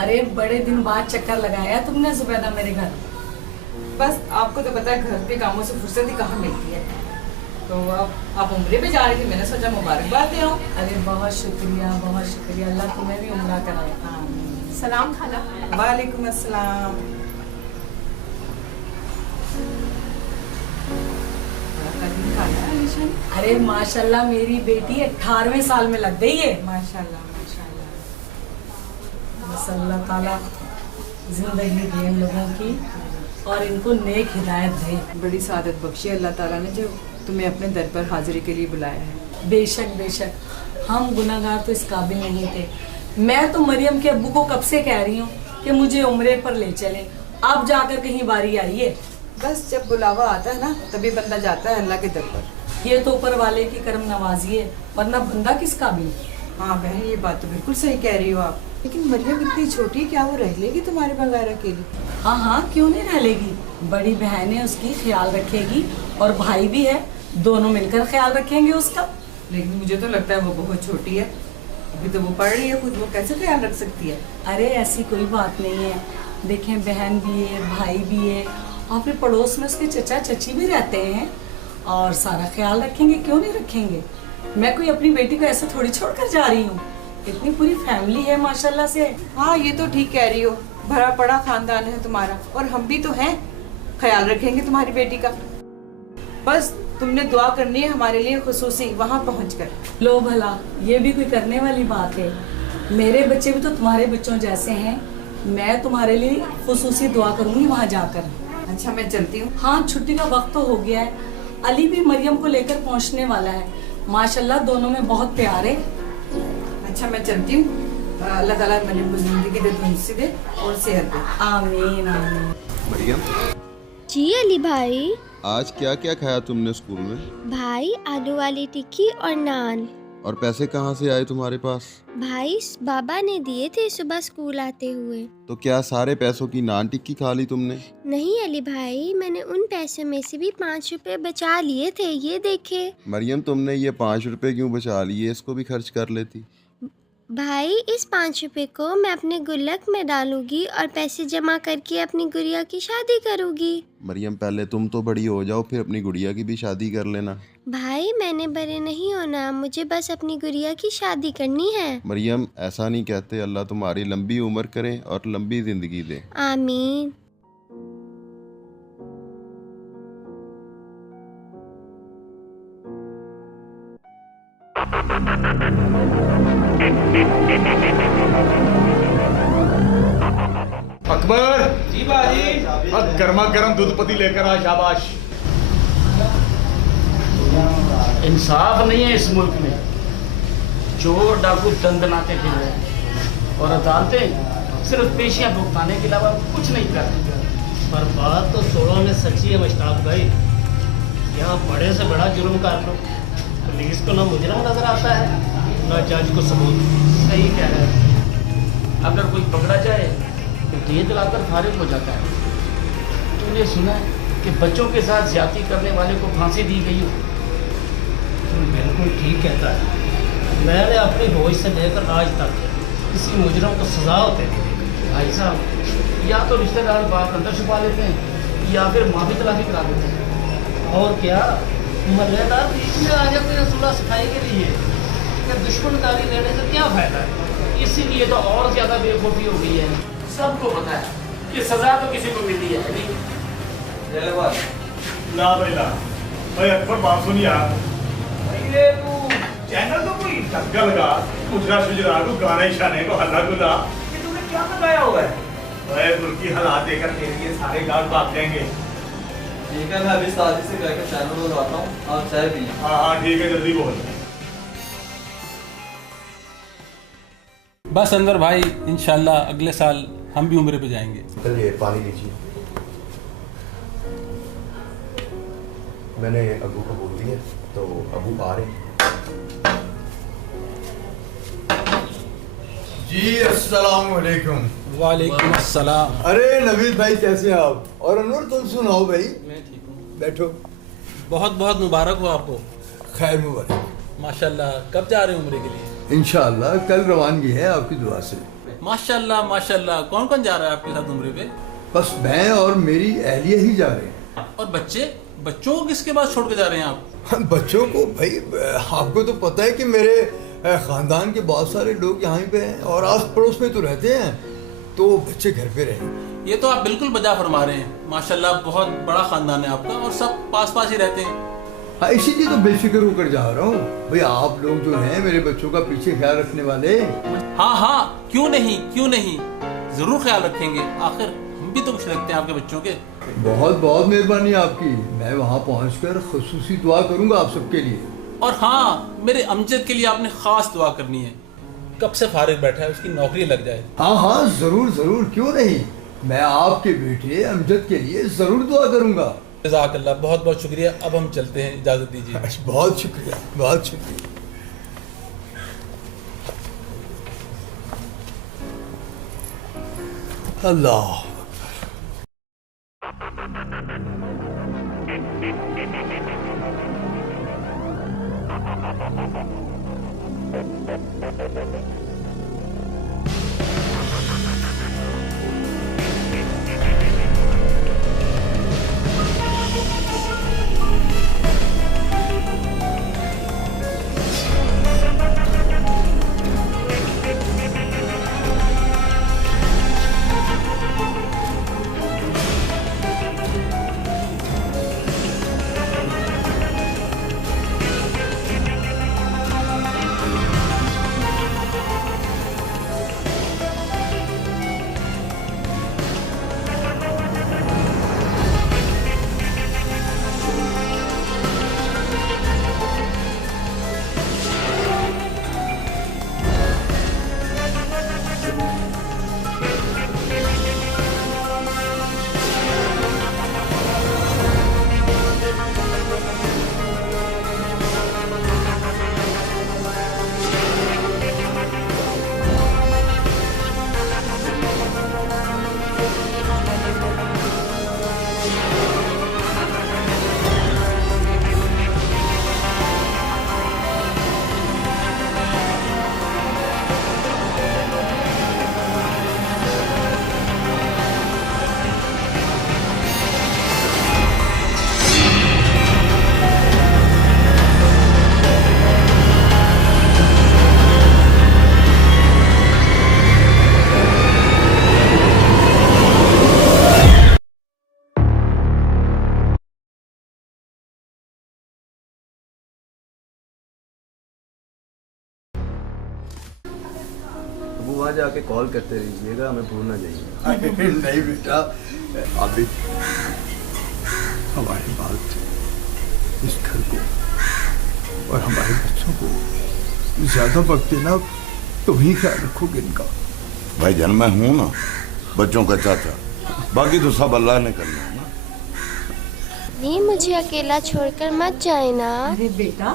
अरे बड़े दिन बाद चक्कर लगाया तुमने जुबैदा मेरे घर। बस आपको तो पता है घर के कामों से फुर्सत ही कहाँ मिलती है। तो अब आप उम्रे पे जा रही थी, मैंने सोचा मुबारकबाद दे आऊं। अरे बहुत शुक्रिया अल्लाह तुम्हें भी उम्रा कराए। सलाम खाला। वालेकुम अस्सलाम। बड़ा कदीम खाना है आलिशान। अरे माशाल्लाह मेरी बेटी 18वें साल में लग गई है। माशाल्लाह माशाल्लाह। बस अल्लाह ताला जिंदगी दे इन लोगों की और इनको नेक हिदायत दे। बड़ी सादत बख्शी अल्लाह ताला ने जो तुम्हें अपने दर पर हाजिरी के लिए बुलाया है। बेशक हम गुनाहगार तो इस काबिल नहीं थे। मैं तो मरियम के अब्बू को कब से कह रही हूँ कि मुझे उम्रे पर ले चले, अब जाकर कहीं बारी आई है। बस जब बुलावा आता है ना तभी बंदा जाता है अल्लाह के दर पर। ये तो ऊपर वाले की करम नवाजी है, वरना बंदा किस काबिल। हाँ बहन ये बात तो बिल्कुल सही कह रही हो आप, लेकिन मरियम इतनी छोटी, क्या वो रह लेगी तुम्हारे बगैर अकेली? हाँ क्यों नहीं रह लेगी। बड़ी बहन है उसकी, ख्याल रखेगी, और भाई भी है, दोनों मिलकर ख्याल रखेंगे उसका। लेकिन मुझे तो लगता है वो बहुत छोटी है, अभी तो वो पढ़ रही है खुद, वो कैसे ख्याल रख सकती है? अरे ऐसी कोई बात नहीं है। देखें बहन भी है, भाई भी है, और फिर पड़ोस में उसके चचा चची भी रहते हैं, और सारा ख्याल रखेंगे, क्यों नहीं रखेंगे। मैं कोई अपनी बेटी को ऐसे थोड़ी छोड़कर जा रही हूँ, इतनी पूरी फैमिली है माशाल्लाह से। हाँ ये तो ठीक कह रही हो, भरा पड़ा खानदान है तुम्हारा, और हम भी तो हैं, ख्याल रखेंगे तुम्हारी बेटी का। बस तुमने दुआ करनी है हमारे लिए खुसूसी वहाँ पहुँचकर। लो भला, ये भी कोई करने वाली बात है। मेरे बच्चे भी तो तुम्हारे बच्चों जैसे हैं, मैं तुम्हारे लिए खुसूसी दुआ करूंगी वहाँ जाकर। अच्छा मैं चलती हूँ। हाँ छुट्टी का वक्त तो हो गया है, अली भी मरियम को लेकर पहुँचने वाला है। माशाल्लाह दोनों में बहुत प्यार है। अच्छा मैं चलती हूँ, अल्लाह ताला मरियम को जिंदगी दे, तुमसे दे और सेहत दे। आमीन आमीन। मरियम जी अली भाई। आज क्या क्या खाया तुमने स्कूल में? भाई आलू वाली टिक्की और नान। और पैसे कहाँ से आए तुम्हारे पास? भाई बाबा ने दिए थे सुबह स्कूल आते हुए। तो क्या सारे पैसों की नान टिक्की खा ली तुमने? नहीं अली भाई, मैंने उन पैसों में से भी 5 रुपए बचा लिए थे, ये देखे। मरियम तुमने ये 5 रुपए क्यों बचा लिए, इसको भी खर्च कर लेती। भाई इस 5 रुपए को मैं अपने गुल्लक में डालूंगी और पैसे जमा करके अपनी गुड़िया की शादी करूंगी। मरियम पहले तुम तो बड़ी हो जाओ, फिर अपनी गुड़िया की भी शादी कर लेना। भाई मैंने बड़े नहीं होना, मुझे बस अपनी गुड़िया की शादी करनी है। मरियम ऐसा नहीं कहते, अल्लाह तुम्हारी लंबी उम्र करे और लंबी जिंदगी दे। आमीन। अकबर जी बाजी, और गर्मा गर्म दूध पत्ती लेकर आ, शाबाश। इंसाफ नहीं है इस मुल्क में, चोर डाकू दंदनाते फिर रहे हैं और अदालतें सिर्फ पेशियां भुगताने के अलावा कुछ नहीं कर रही। पर बात तो 16 में सच्ची है मुश्ताक भाई। यहाँ बड़े से बड़ा जुर्म कर लो, पुलिस को ना मुजरिम नजर आता है ना जज को सबूत। सही कह रहे हैं, अगर कोई पकड़ा जाए तो दे दिलाकर फारिग हो जाता है। तुमने सुना है कि बच्चों के साथ ज्यादती करने वाले को फांसी दी गई हो? बिल्कुल ठीक कहता है। मैंने अपनी होश से लेकर आज तक किसी मुजरिम को सजा होते नहीं। भाई साहब, या तो रिश्तेदार बात अंदर छुपा लेते हैं या फिर माफी तलाफी करा देते हैं। और क्या, मल्लेदार बीच में आ जाते हैं सुलह सफाई के लिए कि दुश्मनदारी लेने से क्या फायदा है। इसीलिए तो और ज्यादा बेवकूफ़ी हो गई है। सबको पता है कि सजा तो किसी को मिलती है नहीं। ला भाई ला भाई, अकबर बात सुनी यार। ये तू चैनल तो कोई धक्का लगा, मुजरा सुजरा को गाना शाने को हल्ला गुल्ला, ये तुमने क्या लगाया हुआ है? भाई मुल्क की हालात देखकर तेरे ये सारे गाल भाग जाएंगे। ठीक है, मैं अभी साजिद से कहकर चैनल पर आता हूँ, आप चाय पी। हाँ ठीक है, जल्दी बोल। बस अंदर भाई, इंशाल्लाह अगले साल हम भी उम्रे पे जाएंगे। चलिए पानी लीजिए। मैंने अबू को बोल दिया तो अबू आ रहे। जी अस्सलाम वालेकुम। वालेकुम अस्सलाम। अरे नवीद भाई कैसे हैं आप? और अनवर तुम सुनाओ भाई। मैं ठीक हूँ। बैठो। बहुत बहुत मुबारक हो आपको। खैर मुबारक। माशाल्लाह। कब जा रहे हैं उम्रे के लिए? इंशाअल्लाह कल रवानगी है आपकी दुआ से। माशाल्लाह माशाल्लाह। कौन कौन जा रहा है आपके साथ उम्रे पे? बस मैं और मेरी अहलिया ही जा रहे हैं। और बच्चों को किसके पास छोड़ के जा रहे हैं आप? बच्चों को भाई, आपको तो पता है कि मेरे खानदान के बहुत सारे लोग यहाँ पे हैं और आस पड़ोस में तो रहते हैं, तो बच्चे घर पे रहेंगे। ये तो आप बिल्कुल बजा फरमा रहे हैं। माशाल्लाह बहुत बड़ा खानदान है आपका और सब पास पास ही रहते हैं। हाँ, इसीलिए तो बेफिक्र होकर जा रहा हूँ भाई। आप लोग जो हैं मेरे बच्चों का पीछे ख्याल रखने वाले। हाँ, क्यों नहीं, जरूर ख्याल रखेंगे। आखिर हम भी तो कुछ रखते हैं आपके बच्चों के। बहुत बहुत मेहरबानी आपकी। मैं वहाँ पहुँचकर खुसूसी दुआ करूँगा आप सबके लिए। और हाँ, मेरे अमजद के लिए आपने खास दुआ करनी है। कब से फारिग बैठा है, उसकी नौकरी लग जाए। हाँ, जरूर जरूर, क्यों नहीं। मैं आपके बेटे अमजद के लिए जरूर दुआ करूँगा। जज़ाकल्लाह, बहुत बहुत शुक्रिया। अब हम चलते हैं, इजाज़त दीजिए। बहुत शुक्रिया, बहुत शुक्रिया। अल्लाह। वहाँ जाके कॉल करते रहिएगा, हमें भूल ना जाइए। नहीं बेटा, अभी हमारी बात इस घर को और हमारे बच्चों को ज्यादा वक्त देना, तुम ही ख्याल रखोगे इनका। भाईजान मैं हूँ ना बच्चों का चाचा, बाकी तो सब अल्लाह ने करना है ना। नहीं, मुझे अकेला छोड़कर मत जाए ना। अरे बेटा,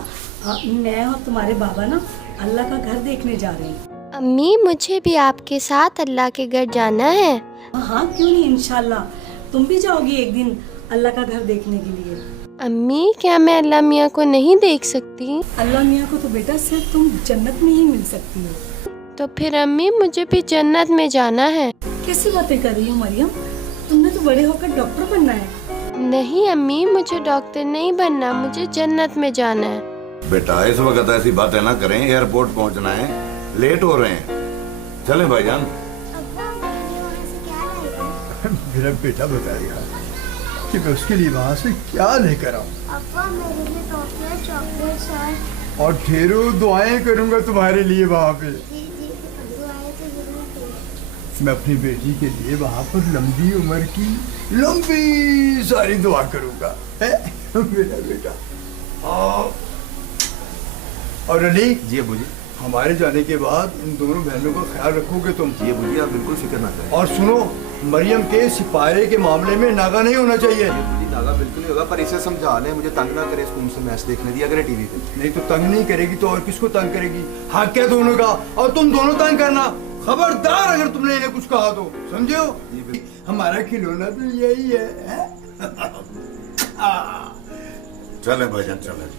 मैं और तुम्हारे बाबा ना अल्लाह का घर देखने जा रहे हैं। अम्मी, मुझे भी आपके साथ अल्लाह के घर जाना है। हाँ, क्यों नहीं, इंशाल्लाह तुम भी जाओगी एक दिन अल्लाह का घर देखने के लिए। अम्मी, क्या मैं अल्लाह मियाँ को नहीं देख सकती? अल्लाह मियाँ को तो बेटा सिर्फ तुम जन्नत में ही मिल सकती हो। तो फिर अम्मी, मुझे भी जन्नत में जाना है। कैसी बातें कर रही हो मरियम, तुमने तो बड़े होकर डॉक्टर बनना है। नहीं अम्मी, मुझे डॉक्टर नहीं बनना, मुझे जन्नत में जाना है। बेटा इस वक्त ऐसी बातें ना करें, एयरपोर्ट पहुंचना है, लेट हो रहे हैं। चलें भाईजान। मेरा बेटा बताएगा कि मैं उसके लिए वहाँ से क्या लेकर आऊँ। और ढेरों दुआएं करूँगा तुम्हारे लिए वहाँ पे। मैं अपनी बेटी के लिए वहाँ पर लंबी उम्र की लंबी सारी दुआ करूँगा, मेरा बेटा। और अली जी अबू जी, हमारे जाने के बाद इन दोनों बहनों का ख्याल रखोगे तुम? जी अबू जी, आप बिल्कुल फिक्र ना करें। और सुनो, मरियम के सिपारे के मामले में नागा नहीं होना चाहिए। अबू जी, नागा बिल्कुल नहीं होगा, पर इसे समझा लें, मुझे तंग ना करे, इसको मुझसे मैच देखने दिया करे टीवी पे। नहीं तो तंग नहीं करेगी तो और किसको तंग करेगी? हक है दोनों का, और तुम दोनों तंग करना। खबरदार अगर तुमने इन्हें कुछ कहा तो, समझे हो? हमारा खिलौना तो यही है। चले भाईजान, चले।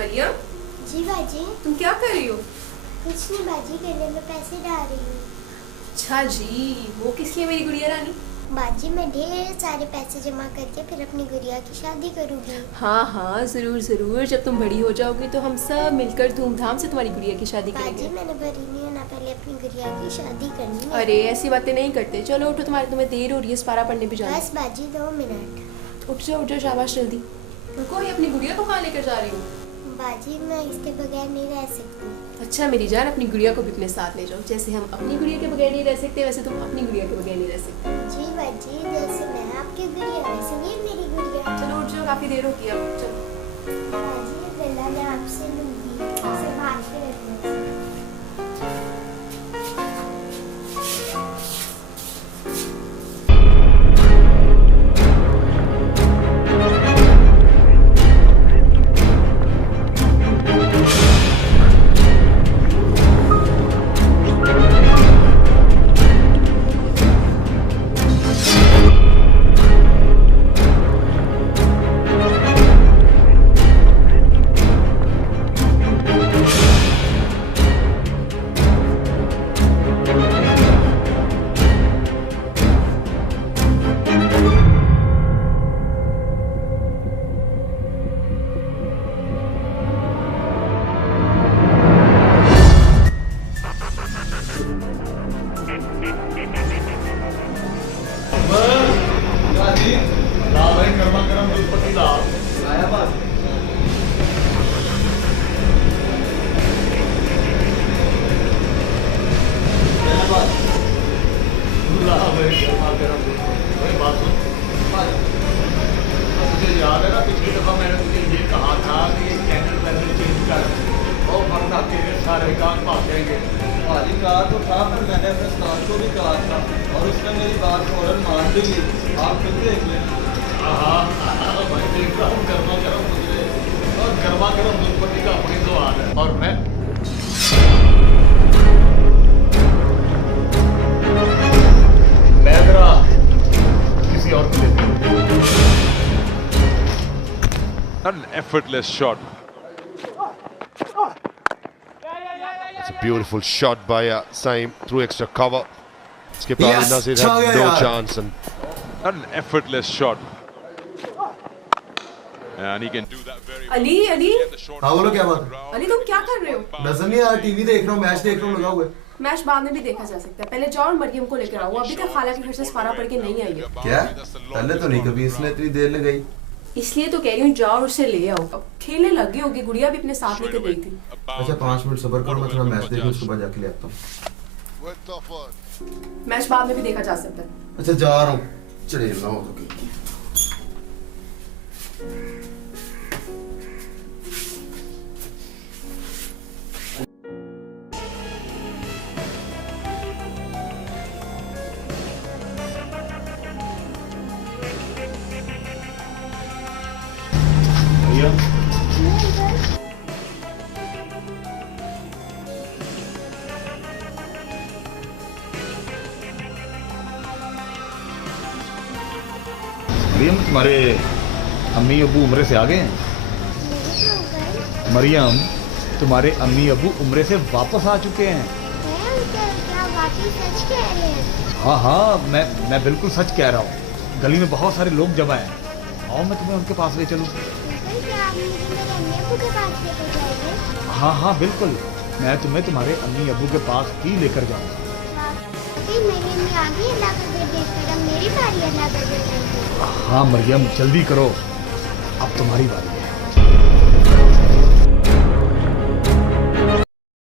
मरियम, जी बाजी। तुम क्या कर रही हो? कुछ नहीं बाजी, गले में पैसे डाल रही हूँ। अच्छा जी, वो किसकी है मेरी गुड़िया रानी? बाजी मैं ढेर सारे पैसे जमा करके फिर अपनी गुड़िया की शादी करूँगी। हाँ हाँ, जरूर जरूर। जब तुम बड़ी हो जाओगी तो हम सब मिलकर धूमधाम से तुम्हारी गुड़िया की शादी बाजी करेंगे। मैंने भरी नहीं है ना, पहले अपनी गुड़िया की शादी करनी है। अरे ऐसी बातें नहीं करते। चलो उठो, तुम्हें देर हो रही है, पारा पढ़ने भी जाना। बस बाजी 2 मिनट। उठ जाओ शाबाश, जल्दी। रुको, ये अपनी गुड़िया को कहाँ लेकर जा रही हूँ? बाजी मैं इसके बगैर नहीं रह सकती। अच्छा मेरी जान, अपनी गुड़िया को भी अपने साथ ले जाओ। जैसे हम अपनी गुड़िया के बगैर नहीं रह सकते, वैसे तुम अपनी गुड़िया के बगैर नहीं रह सकते। जी बाजी, जैसे मैं आपकी गुड़िया वैसे ये मेरी गुड़िया। चलो उठ जाओ, काफी देर हो गई अब। चलो बाजी ये गला मैं आपसे लूंगी, इसे बांध के रखना। याद है ना, पिछली दफा मैंने तुझे ये कहा था कि ये कैंडल पैनल चेंज कर और वरना तेरे सारे काम भाग जाएंगे। भाजी कहा तो था, पर मैंने अपने उस्ताद को भी कहा था और उसने मेरी बात फौरन मान भी ली। आप खुद देख लें। हाँ मैं देख रहा हूँ, गर्मा गर्म मुझे और गर्मा गर्म दुर्पति का अपनी तो हाल है। और मैं जरा किसी और को लेते हैं। An effortless shot. It's a beautiful shot by Saim through extra cover. इसके बाद Nazir had no chance and an effortless shot. And he can do that very well. Ali हाँ बोलो, क्या बात है? अली तुम क्या कर रहे हो? नजर नहीं आ रहा, टीवी देख रहा हूँ, मैच देख रहा हूँ, लगा हुआ है। मैच बाद में भी देखा जा सकता है, पहले जाओ और मरियम को लेकर आओ। अभी तक खाला के घर से पारा पढ़ के नहीं आई है। क्या? पहले तो नहीं कभी इसने इतनी देर लगाई। इसलिए तो कह रही हूँ, जाओ और उसे ले आओ। अब खेलने लग गई होगी, गुड़िया भी अपने साथ लेकर गई थी। अच्छा 5 मिनट सब्र करो, मैं थोड़ा मैच देख लूँ, उसके बाद जाके ले आता हूँ। मैच बाद में भी देखा जा सकता है। अच्छा जा रहा हूँ, चले ना हो तो मरियम तुम्हारे अम्मी अबू उम्रे से आ गए हैं? मरियम तुम्हारे अम्मी अबू उम्रे से वापस आ चुके हैं। क्या वाकई सच कह रहे हैं? हाँ हाँ, मैं बिल्कुल सच कह रहा हूँ। गली में बहुत सारे लोग जमा हैं। आओ मैं तुम्हें उनके पास ले चलूँ। क्या आप मुझे मेरे अम्मी अब्बू के पास लेकर जाएंगे? हाँ हाँ बिल्कुल, मैं तुम्हें तुम्हारे अम्मी अबू के पास ही लेकर जाऊँगा। मेरी अम्मी आ गई अल्लाह का घर देखकर, अब मेरी बारी अल्लाह का घर देखने की। हाँ मरियम जल्दी करो, अब तुम्हारी बारी है।